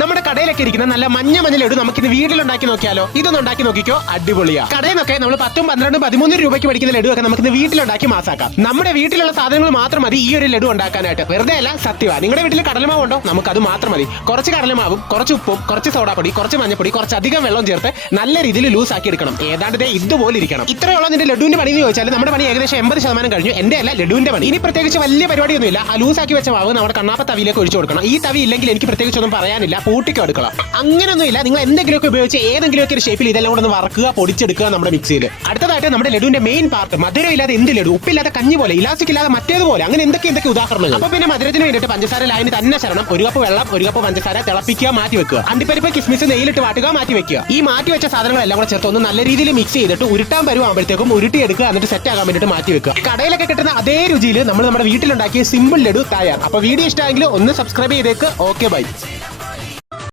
നമ്മുടെ കടയിലൊക്കെ ഇരിക്കുന്ന നല്ല മഞ്ഞ ലഡു നമുക്ക് ഇത് വീട്ടിലുണ്ടാക്കി നോക്കിയാലോ? ഇതൊന്നും ഉണ്ടാക്കി നോക്കിക്കോ, അടിപൊളിയാ. കടയിൽ നിന്നൊക്കെ നമ്മൾ 10, 12, 13 രൂപയ്ക്ക് മേടിക്കുന്ന ലഡു ഒക്കെ നമുക്ക് വീട്ടിലുണ്ടാക്കി മാസാക്കാം. നമ്മുടെ വീട്ടിലുള്ള സാധനങ്ങൾ മാത്രം മതി ഈ ഒരു ലഡു ഉണ്ടാക്കാനായിട്ട്. വെറുതെ അല്ല, സത്യമാണ്. നിങ്ങളുടെ വീട്ടിൽ കടലമാവ് ഉണ്ടോ? നമുക്ക് അത് മാത്രം മതി. കുറച്ച് കടലമാവും കുറച്ച് ഉപ്പും കുറച്ച് സോഡാപ്പൊടി കുറച്ച് മഞ്ഞപ്പൊടി കുറച്ച് അധികം വെള്ളം ചേർത്ത് നല്ല രീതിയിൽ ലൂസ് ആക്കി എടുക്കണം. ഏതാണ്ട് ഇതുപോലെ ഇരിക്കണം. ഇത്രയുള്ള നിന്റെ ലഡുവിന്റെ പണി എന്ന് ചോദിച്ചാൽ നമ്മുടെ പണി ഏകദേശം 80% കഴിഞ്ഞു. എന്റെ അല്ല, ലഡുവിന്റെ പണി. ഇനി പ്രത്യേകിച്ച് വലിയ പരിപാടിയൊന്നുമില്ല. ആ ലൂസ് ആക്കി വെച്ച മാവ് നമ്മുടെ കണ്ണാപ്പ തവിയിലേക്ക് ഒഴിച്ചു കൊടുക്കണം. ഈ തവി ഇല്ലെങ്കിൽ എനിക്ക് പ്രത്യേകിച്ച് ഒന്നും പറയാനില്ല, പൂട്ടിക്ക് എടുക്കണം. അങ്ങനെയൊന്നുമില്ല, നിങ്ങൾ എന്തെങ്കിലുമൊക്കെ ഉപയോഗിച്ച് ഏതെങ്കിലുമൊക്കെ ഒരു ഷേപ്പിൽ ഇതെല്ലാം കൂടെ ഒന്ന് വറക്കുക, പൊടിച്ചെടുക്കുക നമ്മുടെ മിക്സിയിൽ. അടുത്തതായിട്ട് നമ്മുടെ ലഡുവിന്റെ മെയിൻ പാർട്ട്, മധുരം ഇല്ലാതെ എന്ത് ലഡു, ഉപ്പില്ലാതെ കഞ്ഞി പോലെ, ഇലാസ്റ്റിക് ഇല്ലാതെ മറ്റേതുപോലെ, അങ്ങനെ എന്തൊക്കെ ഉദാഹരണങ്ങൾ. അപ്പൊ പിന്നെ മധുരത്തിന് വേണ്ടിയിട്ട് പഞ്ചസാര ലായനി തന്നെ ശരണം. 1 കപ്പ് വെള്ളം 1 കപ്പ് പഞ്ചസാര തിളപ്പിക്കുക, മാറ്റി വെക്കുക. അണ്ടിപ്പരിപ്പ് കിസ്മിസ് നെയ്യിലിട്ട് വാട്ടുക, മാറ്റി വെക്കുക. ഈ മാറ്റി വെച്ച സാധനങ്ങളെല്ലാം കൂടെ ചേർത്ത് ഒന്ന് നല്ല രീതിയിൽ മിക്സ് ചെയ്തിട്ട് ഉരുട്ടാൻ പരുവാകുമ്പോഴത്തേക്കും ഉരുട്ടിയെടുക്കുക, എന്നിട്ട് സെറ്റ് ആകാൻ വേണ്ടിയിട്ട് മാറ്റി വെക്കുക. കടയിലൊക്കെ കിട്ടുന്ന അതേ രുചിയിൽ നമ്മൾ നമ്മുടെ വീട്ടിലുണ്ടാക്കിയ സിമ്പിൾ ലഡു തയ്യാർ. അപ്പൊ വീഡിയോ ഇഷ്ടമായെങ്കിൽ ഒന്ന് സബ്സ്ക്രൈബ് ചെയ്തേക്ക്. Okay, by.